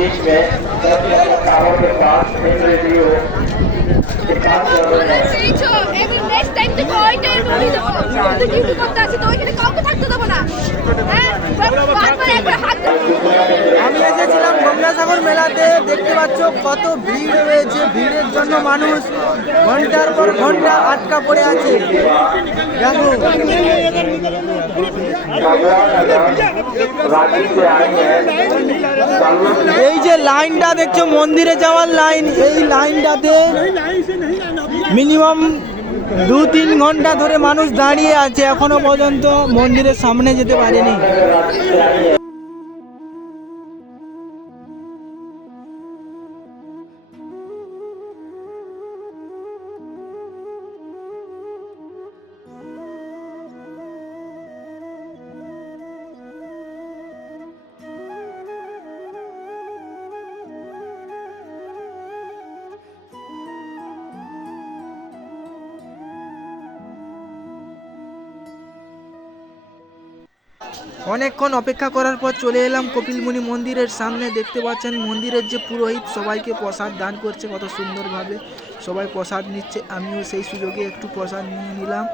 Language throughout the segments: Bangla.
बीच में टावर के पास एक रेडियो के काम कर रहे हैं। नेक्स्ट टाइम থেকে ওইটাই বলি দেব কিন্তু ডিউটি করতে আছে তো ওইখানে কাউকে থাকতে দেব না হ্যাঁ বারবার একবার হাত আমি এসেছিলাম গঙ্গাসাগর মেলাতে, দেখতে পাচ্ছ কত ভিড় রয়েছে। ভিড়ের জন্য মানুষ ঘন্টার পর ঘন্টা আটকা পড়ে আছে। দেখো এই যে লাইনটা দেখছো মন্দিরে যাওয়ার লাইন, এই লাইনটাতে মিনিমাম 2-3 ঘন্টা ধরে মানুষ দাঁড়িয়ে আছে, এখনো পর্যন্ত মন্দিরের সামনে যেতে পারেনি। অনেকক্ষণ অপেক্ষা করার পর চলে এলাম কপিলমুনি মন্দিরের সামনে। দেখতে পাচ্ছেন মন্দিরের যে পুরোহিত সবাইকে প্রসাদ দান করছে, কত সুন্দরভাবে সবাই প্রসাদ নিচ্ছে। আমিও সেই সুযোগে একটু প্রসাদ নিয়ে নিলাম।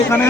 এখানে